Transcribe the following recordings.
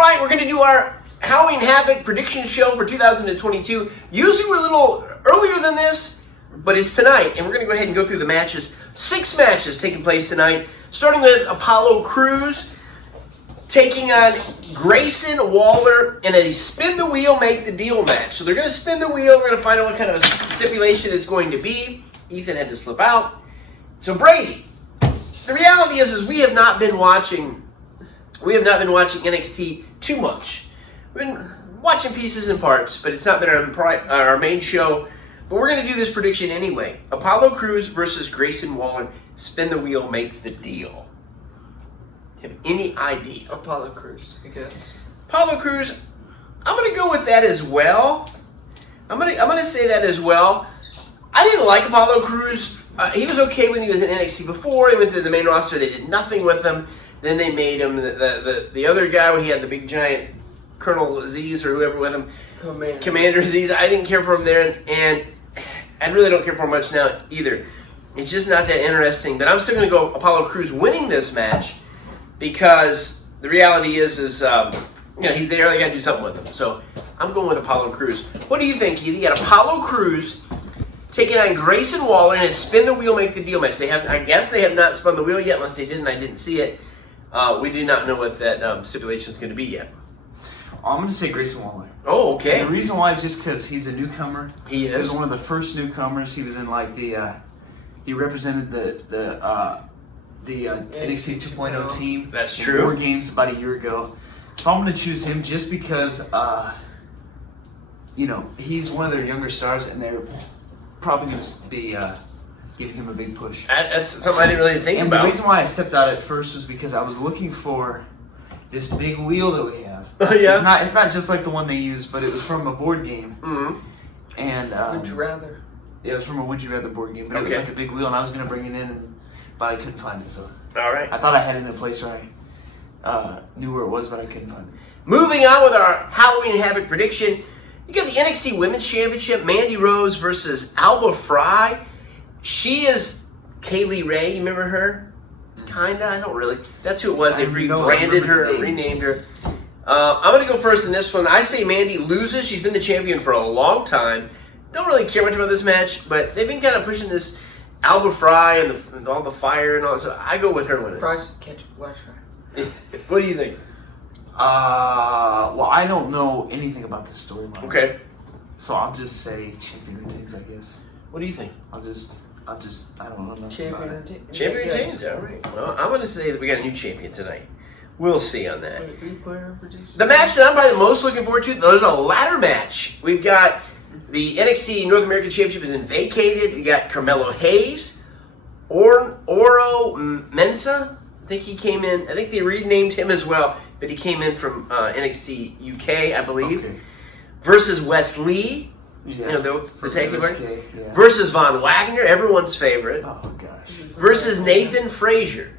right, we're going to do our Halloween Havoc prediction show for 2022. Usually we're a little earlier than this, but it's tonight, and we're going to go ahead and go through the matches. 6 matches taking place tonight, starting with Apollo Crews taking on Grayson Waller in a spin the wheel, make the deal match. So they're going to spin the wheel. We're going to find out what kind of stipulation it's going to be. Ethan had to slip out. So Brady, the reality is we have not been watching NXT too much. We've been watching pieces and parts, but it's not been our main show. But we're going to do this prediction anyway. Apollo Crews versus Grayson Waller. Spin the wheel, make the deal. Have any idea? Apollo Crews, I guess. Apollo Crews, I'm going to go with that as well. I'm gonna say that as well. I didn't like Apollo Crews. He was okay when he was in NXT before. He went to the main roster. They did nothing with him. Then they made him the other guy when he had the big giant Colonel Aziz or whoever with him. Commander Aziz. I didn't care for him there, and I really don't care for him much now either. It's just not that interesting. But I'm still going to go Apollo Crews winning this match because the reality is he's there. They got to do something with him. So I'm going with Apollo Crews. What do you think, Keith? You got Apollo Crews taking on Grayson Waller in a spin the wheel, make the deal match. I guess they have not spun the wheel yet, unless they did and I didn't see it. We do not know what that stipulation is going to be yet. I'm going to say Grayson Waller. Oh, okay. And the reason why is just because he's a newcomer. He is. He was one of the first newcomers. He was in like he represented the NXT 2.0 team. That's true. 4 games about a year ago. So I'm going to choose him just because, he's one of their younger stars, and they're probably going to be giving him a big push. That's something I didn't really think about. And the reason why I stepped out at first was because I was looking for this big wheel that we have. Yeah. It's not just like the one they use, but it was from a board game. Mm-hmm. And Would you rather? Yeah, it was from a Would You Rather board game, but it was like a big wheel, and I was going to bring it in, but I couldn't find it. So all right. I thought I had it in a place where I knew where it was, but I couldn't find it. Moving on with our Halloween Havoc prediction, you got the NXT Women's Championship, Mandy Rose versus Alba Frye. She is Kaylee Ray. You remember her? Kinda. I don't really. That's who it was. They rebranded her, renamed her. I'm going to go first in this one. I say Mandy loses. She's been the champion for a long time. Don't really care much about this match, but they've been kind of pushing this Alba Frye and all the fire and all that. So I go with her winning. Frye's catch black fire. What do you think? Well, I don't know anything about this storyline. Okay. So I'll just say champion retains, I guess. What do you think? I don't know. Champion retains. Champion retains, all right. Well, I'm going to say that we got a new champion tonight. We'll see on that. The match that I'm probably the most looking forward to, there's a ladder match. We've got the NXT North American Championship has been vacated. You got Carmelo Hayes, Oro Mensah. I think he came in. I think they renamed him as well, but he came in from NXT UK, I believe. Okay. Versus Wes Lee. Yeah. The tag team versus Von Wagner, everyone's favorite. Oh gosh. Versus Nathan Frazier.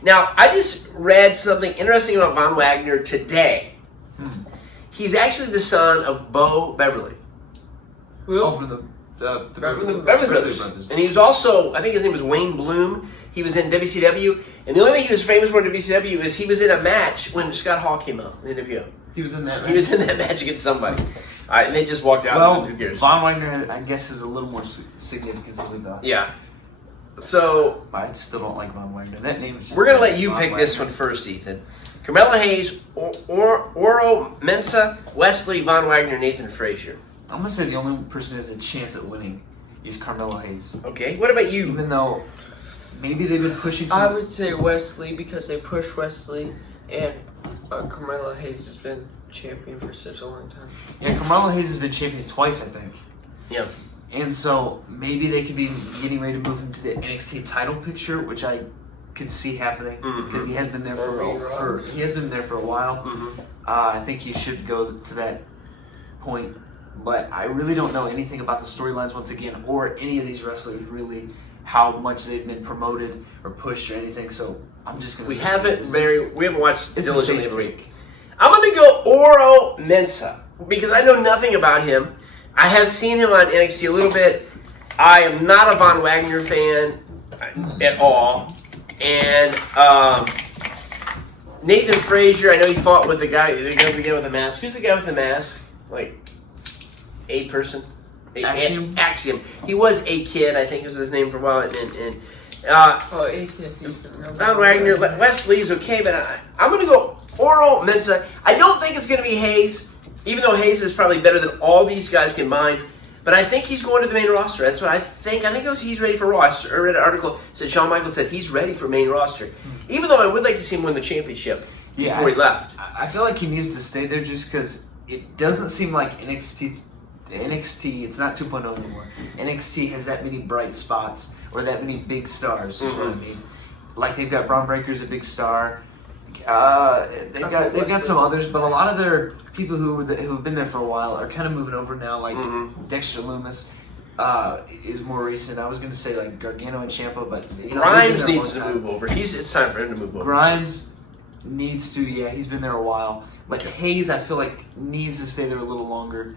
Now, I just read something interesting about Von Wagner today. He's actually the son of Bo Beverly. From the Beverly Brothers. And he was also, I think his name was Wayne Bloom. He was in WCW. And the only thing he was famous for in WCW is he was in a match when Scott Hall came out in the NWO. He was in that match? He was in that match against somebody. All right, and they just walked out and said, who cares? Von Wagner, I guess, is a little more significant than we thought. Yeah. So I still don't like Von Wagner. That name is just... We're going to let you pick this one first, Ethan. Carmelo Hayes, Oro Mensah, Wesley, Von Wagner, Nathan Frazier. I'm going to say the only person who has a chance at winning is Carmelo Hayes. Okay, what about you? Even though maybe they've been pushing I would say Wesley because they push Wesley, and Carmelo Hayes has been champion for such a long time. Yeah, Carmelo Hayes has been champion twice, I think. Yeah. And so maybe they could be getting ready to move him to the NXT title picture, which I could see happening because he has been there for a while. Mm-hmm. I think he should go to that point, but I really don't know anything about the storylines once again, or any of these wrestlers really, how much they've been promoted or pushed or anything. So I'm just gonna. We haven't watched diligently every week. I'm gonna go Oro Mensah because I know nothing about him. I have seen him on NXT a little bit. I am not a Von Wagner fan at all. And Nathan Frazier, I know he fought with the guy with the mask. Who's the guy with the mask? Like, a person? Axiom? Axiom. He was a kid, I think is his name for a while. And Von Wagner, Wesley's okay, but I'm going to go Oro Mensah. I don't think it's going to be Hayes, even though Hayes is probably better than all these guys combined. But I think he's going to the main roster. That's what I think. I think he's ready for Raw. I read an article said Shawn Michaels said he's ready for main roster. Even though I would like to see him win the championship before he left. I feel like he needs to stay there just because it doesn't seem like NXT, it's not 2.0 anymore. NXT has that many bright spots or that many big stars. Is what I mean. Like they've got Braun Breaker's a big star. They've got some others, but a lot of their people who've been there for a while are kind of moving over now. Like Dexter Lumis is more recent. I was going to say like Gargano and Ciampa, but Grimes needs to move over. It's time for him to move over. Grimes needs to. Yeah, he's been there a while. But Hayes, I feel like needs to stay there a little longer,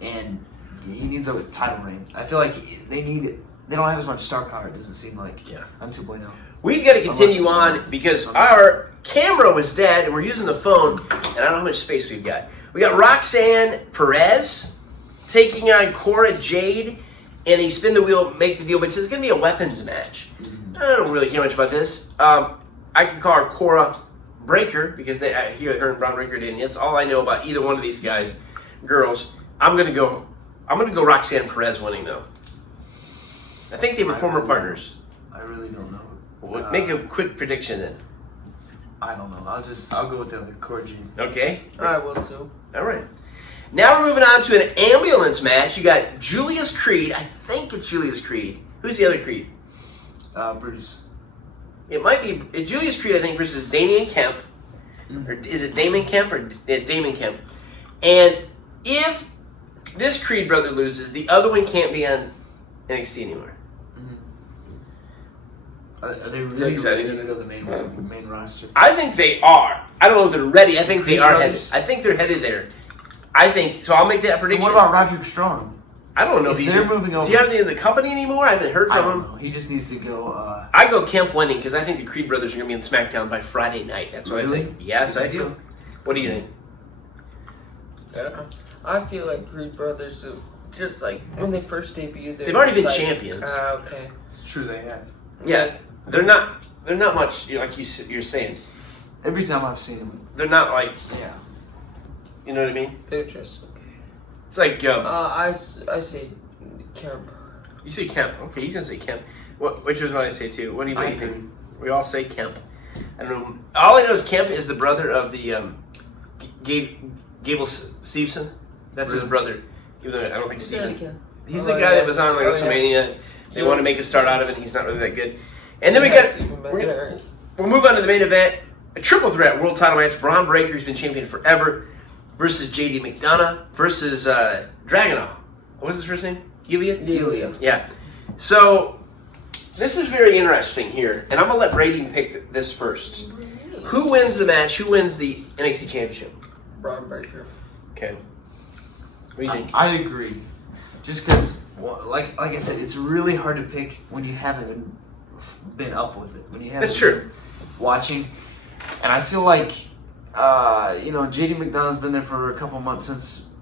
and he needs a title reign. I feel like they don't have as much star power. It doesn't seem like on 2.0. We've got to continue on because our camera was dead and we're using the phone, and I don't know how much space we've got. We got Roxanne Perez taking on Cora Jade, and he spin the wheel, make the deal, but it's going to be a weapons match. I don't really care much about this. I can call her Cora Breaker because her and Braun Breaker didn't. That's all I know about either one of these girls. I'm gonna go Roxanne Perez winning though. I think they were former partners. I really don't know. Make a quick prediction then. I don't know. I'll go with the other Cora Jade. Okay. I will too. All right. Now we're moving on to an ambulance match. You got Julius Creed. I think it's Julius Creed. Who's the other Creed? Bruce. It might be Julius Creed, I think, versus Damian Kemp. Or is it Damon Kemp or Damon Kemp? And if this Creed brother loses, the other one can't be on NXT anymore. Are they really ready to go to the main roster? I think they are. I don't know if they're ready. I think they are headed. I think they're headed there. I think so. I'll make that prediction. What about Roderick Strong? I don't know if they're moving over. Is he out in the company anymore? I haven't heard from him. Know. He just needs to go. I go Kemp winning because I think the Creed brothers are going to be on SmackDown by Friday night. That's what I think. Yes, I do. So? What do you think? I feel like Creed brothers, just like when they first debuted, they've already been champions. Okay. It's true, they have. Yeah, they're not much like you're saying. Every time I've seen them, they're not like you know what I mean. They're just. It's like I say Kemp. You say Kemp. Okay, he's gonna say Kemp. Which is what I say too. What do you think? We all say Kemp. I don't know. All I know is Kemp is the brother of the Gable Steveson. That's his brother. Even though I don't think Steven. He's the guy that was on WrestleMania. They want to make a start out of it. And he's not really that good. And then we'll move on to the main event. A triple threat world title match. Braun Breaker, who's been champion forever, versus JD McDonough versus Dragunov. What's his first name? Ilya? Yeah. So, this is very interesting here. And I'm going to let Brady pick this first. Who wins the match? Who wins the NXT Championship? Braun Breaker. Okay. What do you think? I agree. Just because, like I said, it's really hard to pick when you haven't been up with it. When you haven't That's true. been watching. And I feel like, JD McDonough's been there for a couple months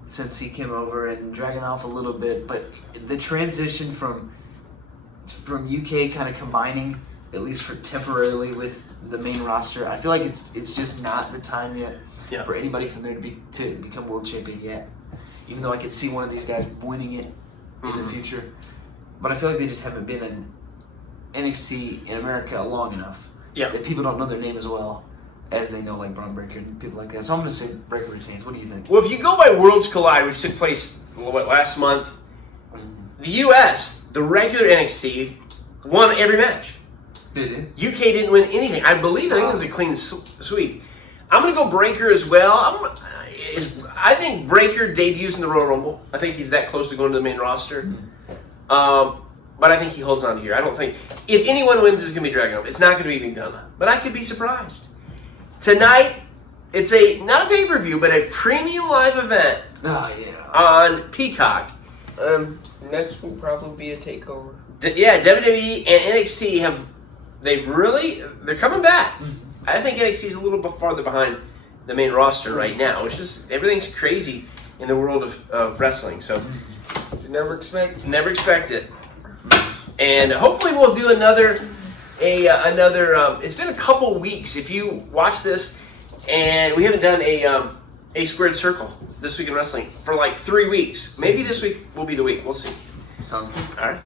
since he came over, and Dragunov a little bit. But the transition from UK kind of combining, at least for temporarily, with the main roster, I feel like it's just not the time yet for anybody from there to become world champion yet. Even though I could see one of these guys winning it in the future, but I feel like they just haven't been in NXT in America long enough that people don't know their name as well as they know like Braun Breaker and people like that. So I'm going to say Breaker retains. What do you think? Well, if you go by Worlds Collide, which took place last month, the US, the regular NXT, won every match. Did it? UK didn't win anything. I think it was a clean sweep. I'm going to go Breaker as well. I think Breaker debuts in the Royal Rumble. I think he's that close to going to the main roster. But I think he holds on here. I don't think... If anyone wins, it's going to be Dragunov. It's not going to be McDonough. But I could be surprised. Tonight, it's not a pay-per-view, but a premium live event on Peacock. Next will probably be a takeover. WWE and NXT they're coming back. I think NXT is a little bit farther behind the main roster right now. It's just everything's crazy in the world of wrestling. So You never expect. never expect it. And hopefully we'll do another. It's been a couple weeks. If you watch this, and we haven't done a squared circle this week in wrestling for like 3 weeks. Maybe this week will be the week. We'll see. Sounds good. All right.